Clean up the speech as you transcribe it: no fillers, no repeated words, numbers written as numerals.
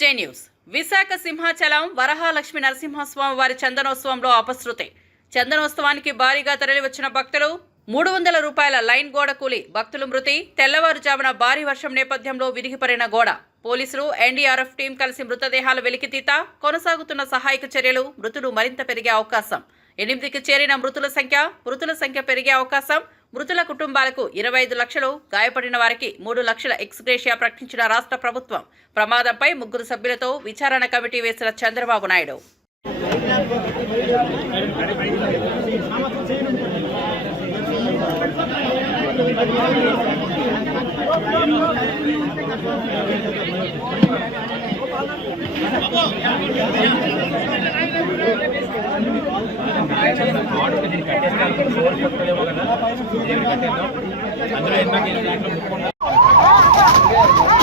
జే news. Visakha Simhachalam Varahalakshmi Narasimhaswamy వారి చందనోత్సవంలో అపశృతి. చందనోత్సవానికి భారీగా తరలివచ్చిన భక్తులు 300 రూపాయల లైన్ గోడ కూలి. భక్తులు మృతి. తెల్లవారుజామున భారీ వర్షం నేపథ్యంలో విరిగిపడిన గోడ. పోలీసులు, ఎన్డీఆర్ఎఫ్ టీం కలిసి మృతదేహాల వెలికితీత. కొనసాగుతున్న సహాయక చర్యలు. మృతులు మరింత పెరిగే అవకాశం. 8కి చేరిన మృతుల సంఖ్య పెరిగే అవకాశం. మృతుల కుటుంబాలకు 25 లక్షలు, గాయపడిన వారికి 3 లక్షల ఎక్స్గ్రేషియా ప్రకటించిన రాష్ట్ర ప్రభుత్వం. ప్రమాదంపై 3 సభ్యులతో విచారణ కమిటీ వేసిన చంద్రబాబు నాయుడు. అందులో